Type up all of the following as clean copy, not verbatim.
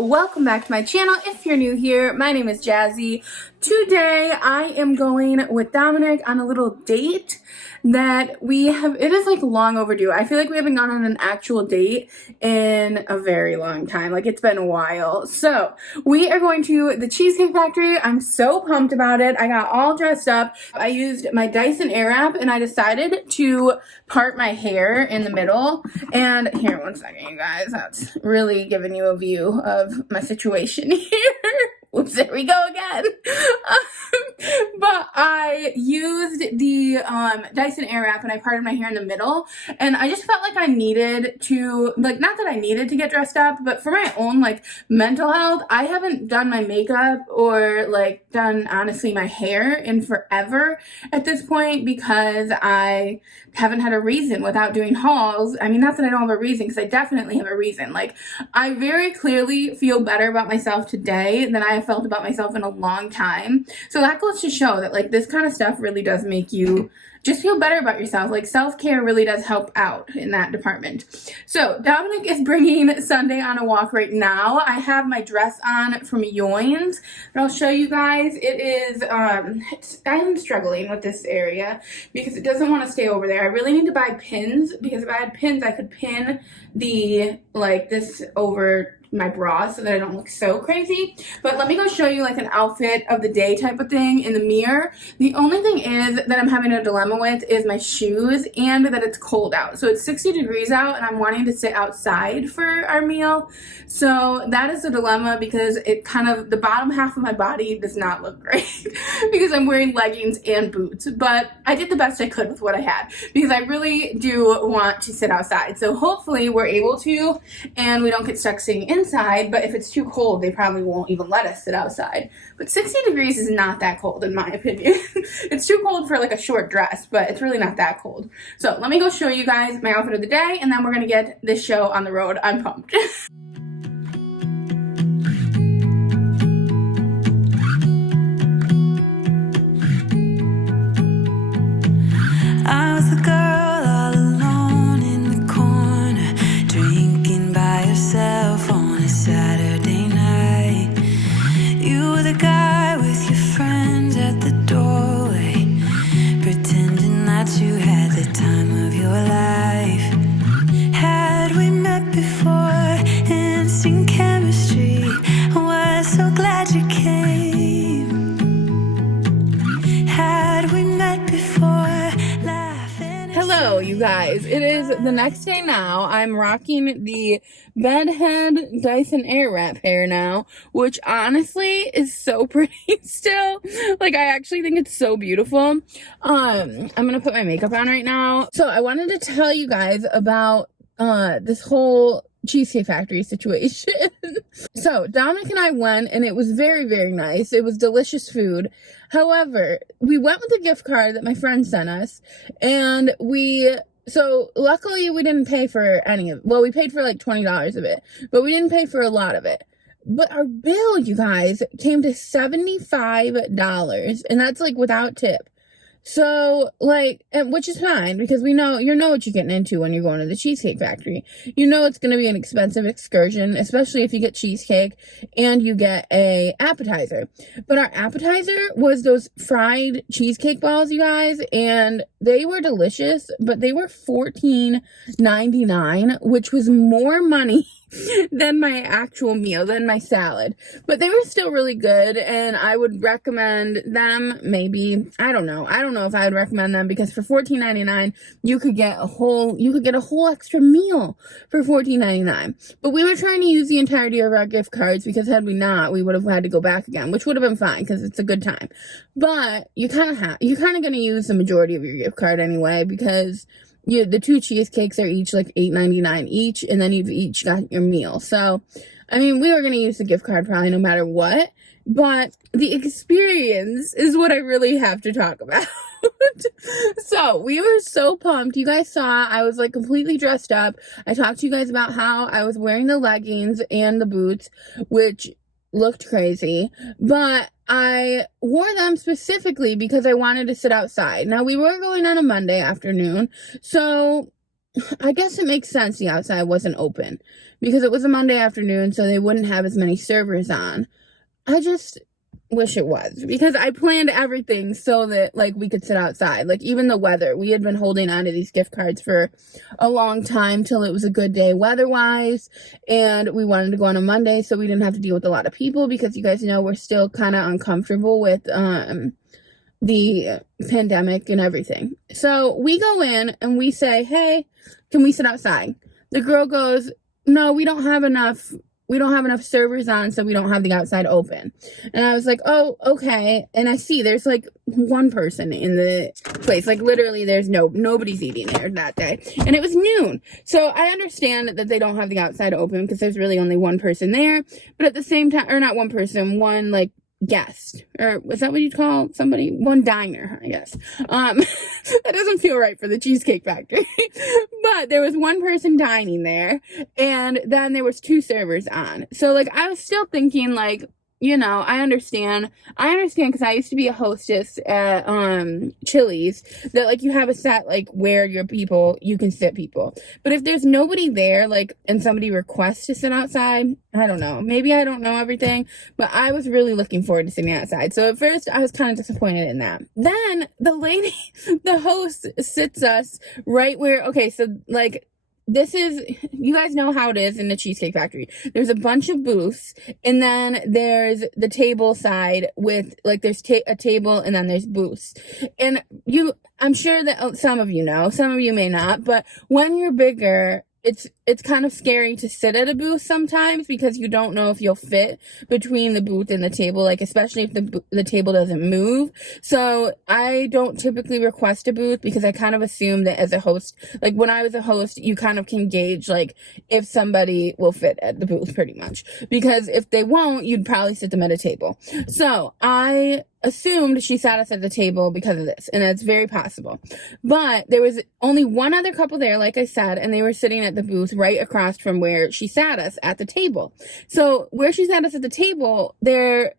welcome back to my channel. If you're new here, my name is Jazzy. Today I am going with Dominic on a little date that it is like long overdue. I feel like we haven't gone on an actual date in a very long time. Like, it's been a while. So we are going to the Cheesecake Factory. I'm so pumped about it. I got all dressed up. I used my Dyson Airwrap and I decided to part my hair in the middle. And here, one second, you guys. That's really giving you a view of my situation here. Oops, there we go again. But I used the Dyson Airwrap and I parted my hair in the middle, and I just felt like I needed to, like, not that I needed to get dressed up, but for my own, like, mental health. I haven't done my makeup or, like, done, honestly, my hair in forever at this point because I haven't had a reason without doing hauls. I mean, not that I don't have a reason, because I definitely have a reason. Like, I very clearly feel better about myself today than I have felt about myself in a long time. So that goes to show that, like, this kind of stuff really does make you just feel better about yourself. Like, self-care really does help out in that department. So Dominic is bringing Sunday on a walk right now. I have my dress on from Yoins, but I'll show you guys. It is, I'm struggling with this area because it doesn't want to stay over there. I really need to buy pins, because if I had pins, I could pin the, like, this over my bra so that I don't look so crazy. But let me go show you, like, an outfit of the day type of thing in the mirror. The only thing is that I'm having a dilemma with is my shoes and that it's cold out. So it's 60 degrees out and I'm wanting to sit outside for our meal. So that is a dilemma because it kind of, the bottom half of my body does not look great because I'm wearing leggings and boots. But I did the best I could with what I had because I really do want to sit outside. So hopefully we're able to, and we don't get stuck sitting inside. But if it's too cold, they probably won't even let us sit outside. But 60 degrees is not that cold in my opinion. It's too cold for, like, a short dress, but it's really not that cold. So let me go show you guys my outfit of the day, and then we're gonna get this show on the road. I'm pumped. I was the girl all alone in the corner, drinking by yourself on a Saturday night. You were the guy with your friends at the doorway, pretending that you had the time of your life. Had we met before, instant chemistry, was so glad you came. Had we met before, Hello, you guys. It is the next day now. I'm rocking the bedhead Dyson Airwrap hair now, which honestly is so pretty still. Like, I actually think it's so beautiful. I'm gonna put my makeup on right now. So I wanted to tell you guys about this whole Cheesecake Factory situation. So Dominic and I went, and it was very, very nice. It was delicious food. However, we went with a gift card that my friend sent us, and so luckily we didn't pay for any of it. Well, we paid for like $20 of it, but we didn't pay for a lot of it. But our bill, you guys, came to $75, and that's, like, without tip. So, like, and which is fine, because you know what you're getting into when you're going to the Cheesecake Factory. You know it's going to be an expensive excursion, especially if you get cheesecake and you get a appetizer. But our appetizer was those fried cheesecake balls, you guys, and they were delicious, but they were $14.99, which was more money than my actual meal, than my salad. But they were still really good, and I would recommend them. Maybe, I don't know if I would recommend them, because for $14.99 you could get a whole extra meal for $14.99. But we were trying to use the entirety of our gift cards, because had we not, we would have had to go back again, which would have been fine because it's a good time. But you're kind of going to use the majority of your gift card anyway, because the two cheesecakes are each like $8.99 each, and then you've each got your meal. So, I mean, we were going to use the gift card probably no matter what, but the experience is what I really have to talk about. So, we were so pumped. You guys saw I was, like, completely dressed up. I talked to you guys about how I was wearing the leggings and the boots, which looked crazy, but I wore them specifically because I wanted to sit outside. Now, we were going on a Monday afternoon, so I guess it makes sense the outside wasn't open because it was a Monday afternoon, so they wouldn't have as many servers on. I just wish it was, because I planned everything so that like we could sit outside. Like even the weather, we had been holding on to these gift cards for a long time till it was a good day weather-wise, and we wanted to go on a Monday so we didn't have to deal with a lot of people, because you guys know we're still kind of uncomfortable with the pandemic and everything. So we go in and we say, hey, can we sit outside? The girl goes, no, we don't have enough servers on, so we don't have the outside open. And I was like, oh, okay. And I see there's like one person in the place. Like literally there's nobody's eating there that day. And it was noon. So I understand that they don't have the outside open because there's really only one person there. But at the same time, or not one person, one like guest, or is that what you'd call somebody? One diner, I guess. That doesn't feel right for the Cheesecake Factory. But there was one person dining there, and then there was 2 servers on. So like I was still thinking like, you know, I understand because I used to be a hostess at Chili's, that like you have a set like where you can sit people. But if there's nobody there, like, and somebody requests to sit outside, I don't know. Maybe I don't know everything, but I was really looking forward to sitting outside. So at first I was kind of disappointed in that. Then the host sits us right where, okay, so like, this is, you guys know how it is in the Cheesecake Factory. There's a bunch of booths, and then there's the table side with, like, there's a table, and then there's booths. And I'm sure that some of you know, some of you may not, but when you're bigger, it's kind of scary to sit at a booth sometimes because you don't know if you'll fit between the booth and the table, like especially if the table doesn't move. So I don't typically request a booth because I kind of assume that as a host, like when I was a host, you kind of can gauge like if somebody will fit at the booth pretty much, because if they won't, you'd probably sit them at a table. So I assumed she sat us at the table because of this, and that's very possible. But there was only one other couple there, like I said, and they were sitting at the booth right across from where she sat us at the table. So where she sat us at the table, it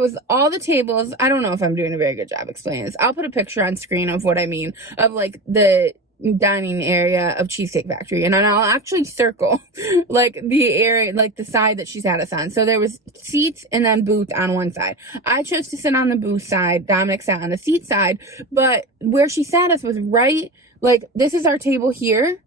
was all the tables. I don't know if I'm doing a very good job explaining this. I'll put a picture on screen of what I mean, of like the dining area of Cheesecake Factory, and I'll actually circle like the area, like the side that she's had us on. So there was seats and then booth on one side. I chose to sit on the booth side. Dominic sat on the seat side, but where she sat us was right, like this is our table here,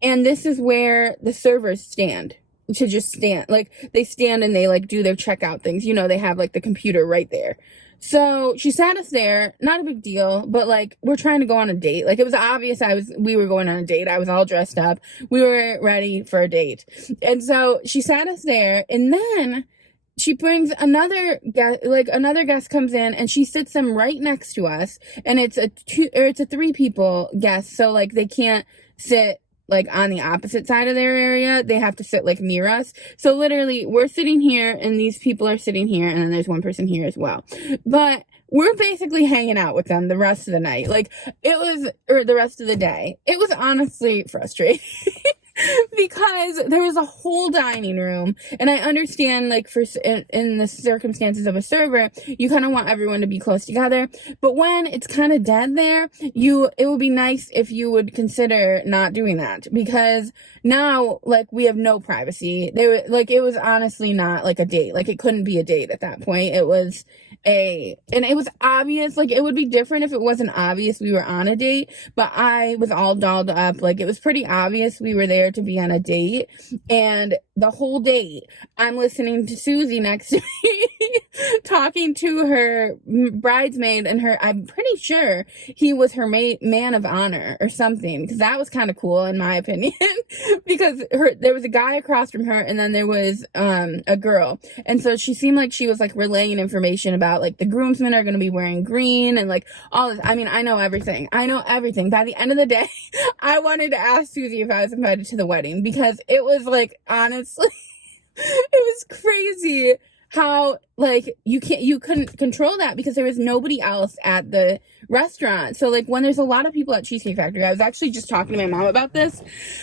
and this is where the servers stand. To just stand, like they stand and they like do their checkout things, you know, they have like the computer right there. So she sat us there, not a big deal, but like we're trying to go on a date. Like it was obvious we were going on a date. I was all dressed up. We were ready for a date. And so she sat us there, and then she brings another guest, like another guest comes in, and she sits them right next to us, and it's a 3 people guest. So like they can't sit like on the opposite side of their area. They have to sit like near us. So literally we're sitting here and these people are sitting here, and then there's one person here as well. But we're basically hanging out with them the rest of the night. Like or the rest of the day. It was honestly frustrating. Because there was a whole dining room, and I understand like in the circumstances of a server, you kind of want everyone to be close together, but when it's kind of dead there, it would be nice if you would consider not doing that, because now like we have no privacy. It was honestly not like a date. Like it couldn't be a date at that point. It was and it was obvious. Like it would be different if it wasn't obvious we were on a date, but I was all dolled up. Like it was pretty obvious we were there to be on a date, and the whole date I'm listening to Susie next to me talking to her bridesmaid, and I'm pretty sure he was her man of honor or something, because that was kind of cool in my opinion. Because there was a guy across from her, and then there was a girl, and so she seemed like she was like relaying information about like the groomsmen are going to be wearing green and like all this. I mean, I know everything. By the end of the day, I wanted to ask Susie if I was invited to the wedding, because it was like, honestly, it was crazy how like, you couldn't control that because there was nobody else at the restaurant. So, like, when there's a lot of people at Cheesecake Factory, I was actually just talking to my mom about this.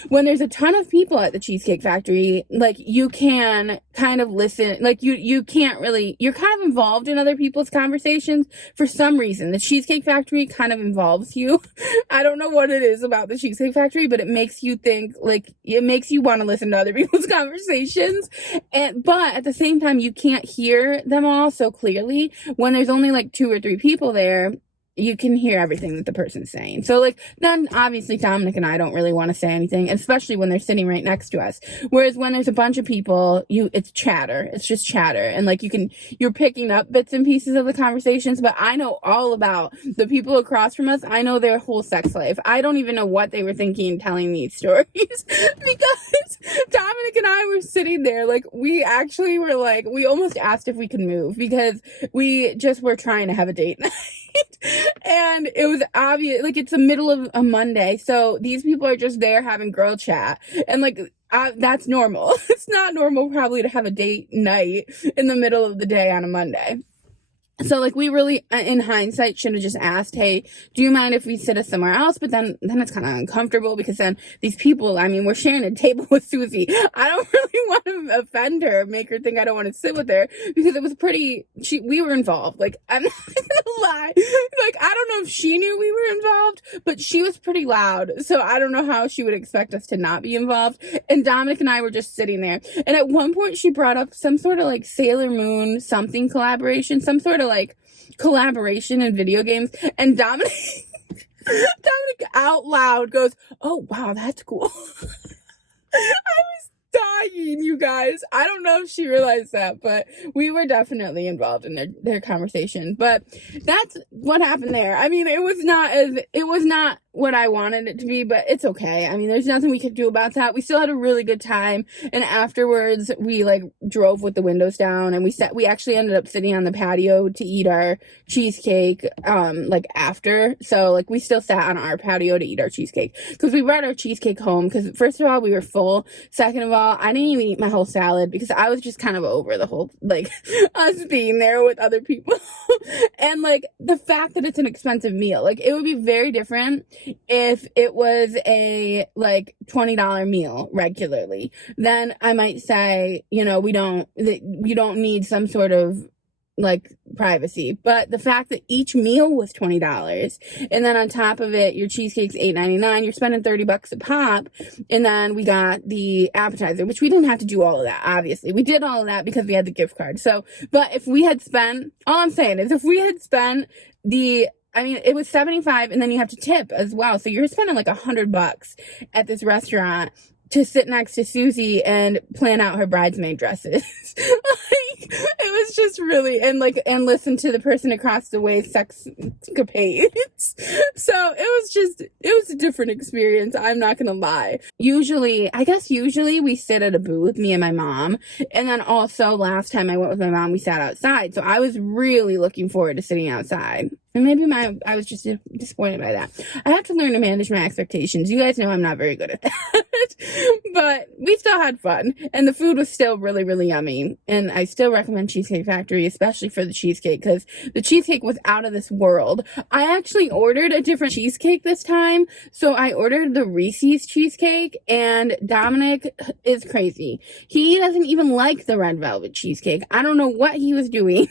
When there's a ton of people at the Cheesecake Factory, like, you can kind of listen, like, you can't really, you're kind of involved in other people's conversations for some reason. The Cheesecake Factory kind of involves you. I don't know what it is about the Cheesecake Factory, but it makes you think, like, it makes you want to listen to other people's conversations. But at the same time, you can't hear them all so clearly. When there's only like 2 or 3 people there, you can hear everything that the person's saying. So, like, then obviously Dominic and I don't really want to say anything, especially when they're sitting right next to us. Whereas when there's a bunch of people, it's chatter. It's just chatter. And, like, you're picking up bits and pieces of the conversations, but I know all about the people across from us. I know their whole sex life. I don't even know what they were thinking telling these stories because Dominic and I were sitting there, like, we actually were like, we almost asked if we could move because we just were trying to have a date night. And it was obvious, like, it's the middle of a Monday, so these people are just there having girl chat, and, like, that's normal. It's not normal probably to have a date night in the middle of the day on a Monday. So, like, we really, in hindsight, should have just asked, hey, do you mind if we sit us somewhere else? But then it's kind of uncomfortable because then these people, I mean, we're sharing a table with Susie. I don't really want to offend her, make her think I don't want to sit with her because it was we were involved. Like, I'm not gonna lie. Like, I don't know if she knew we were involved, but she was pretty loud. So I don't know how she would expect us to not be involved. And Dominic and I were just sitting there. And at one point she brought up some sort of, like, Sailor Moon something collaboration, some sort of, like, collaboration in video games, and Dominic out loud goes, "Oh wow, that's cool." I was dying, you guys. I don't know if she realized that, but we were definitely involved in their conversation. But that's what happened there. I mean, it was not what I wanted it to be, but it's okay. I mean, there's nothing we could do about that. We still had a really good time, and afterwards we, like, drove with the windows down, and we actually ended up sitting on the patio to eat our cheesecake like, after. So, like, we still sat on our patio to eat our cheesecake because we brought our cheesecake home because, first of all, we were full. Second of all, I didn't even eat my whole salad because I was just kind of over the whole, like, us being there with other people. And, like, the fact that it's an expensive meal, like, it would be very different if it was a, like, $20 meal regularly. Then I might say, you know, we don't need some sort of, like, privacy. But the fact that each meal was $20, and then on top of it, your cheesecake's $8.99, you're spending $30 a pop, and then we got the appetizer, which we didn't have to do all of that, obviously. We did all of that because we had the gift card. So, but if we had spent, all I'm saying is if we had spent it was $75, and then you have to tip as well. So you're spending like $100 at this restaurant to sit next to Susie and plan out her bridesmaid dresses. Like, it was just really, and listen to the person across the way sexcapades. So it was a different experience. I'm not gonna lie. Usually we sit at a booth, me and my mom. And then also last time I went with my mom, we sat outside. So I was really looking forward to sitting outside. And maybe I was just disappointed by that. I have to learn to manage my expectations. You guys know I'm not very good at that. But we still had fun. And the food was still really, really yummy. And I still recommend Cheesecake Factory, especially for the cheesecake, because the cheesecake was out of this world. I actually ordered a different cheesecake this time. So I ordered the Reese's cheesecake, and Dominic is crazy. He doesn't even like the red velvet cheesecake. I don't know what he was doing.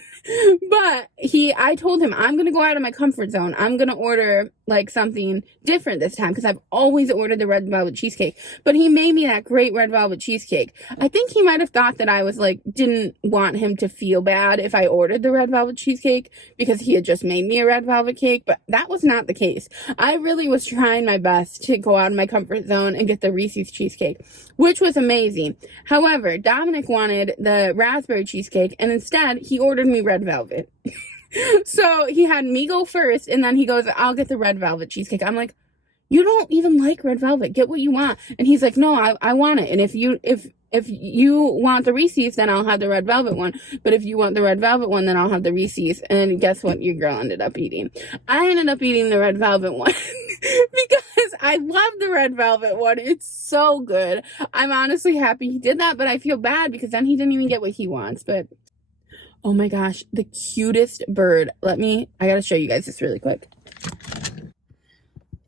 But I told him, I'm going to go out of my comfort zone. I'm going to order, like, something different this time because I've always ordered the red velvet cheesecake. But he made me that great red velvet cheesecake. I think he might have thought that I was, like, didn't want him to feel bad if I ordered the red velvet cheesecake because he had just made me a red velvet cake. But that was not the case. I really was trying my best to go out of my comfort zone and get the Reese's cheesecake, which was amazing. However, Dominic wanted the raspberry cheesecake, and instead he ordered me red velvet. So he had me go first, and then he goes, I'll get the red velvet cheesecake. I'm like, you don't even like red velvet. Get what you want. And he's like, no, I want it. And if you want the Reese's, then I'll have the red velvet one. But if you want the red velvet one, then I'll have the Reese's. And guess what your girl ended up eating? I ended up eating the red velvet one because I love the red velvet one. It's so good. I'm honestly happy he did that, but I feel bad because then he didn't even get what he wants. But Oh my gosh, the cutest bird. I gotta show you guys this really quick.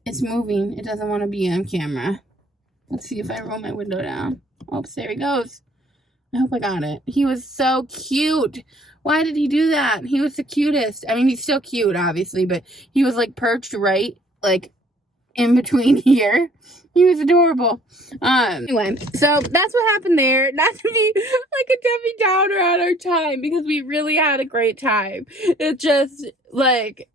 It's moving. It doesn't want to be on camera. Let's see if I roll my window down. Oops, there he goes. I hope I got it. He was so cute. Why did he do that? He was the cutest. I mean, he's still cute, obviously, but he was like perched right, like in between here. He was adorable. Anyway, so that's what happened there. Not to be like a Debbie Downer on our time, because we really had a great time. It just, like,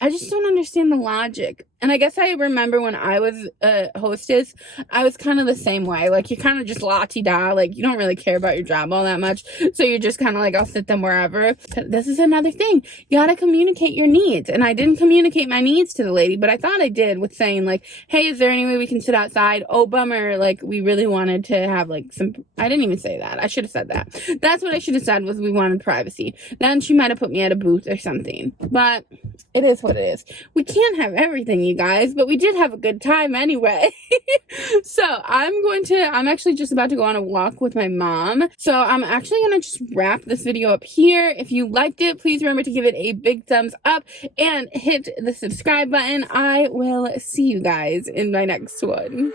I just don't understand the logic. And I guess I remember when I was a hostess, I was kind of the same way. Like, you're kind of just la-ti-da. Like, you don't really care about your job all that much. So you're just kind of like, I'll sit them wherever. This is another thing. You gotta communicate your needs. And I didn't communicate my needs to the lady, but I thought I did with saying, like, hey, is there any way we can sit outside? Oh, bummer. Like, we really wanted to have, like, some... I didn't even say that. I should have said that. That's what I should have said, was we wanted privacy. Then she might have put me at a booth or something. But it is what it is. We can't have everything, you guys, but we did have a good time anyway. So I'm actually just about to go on a walk with my mom. So I'm actually going to just wrap this video up here. If you liked it, please remember to give it a big thumbs up and hit the subscribe button. I will see you guys in my next one.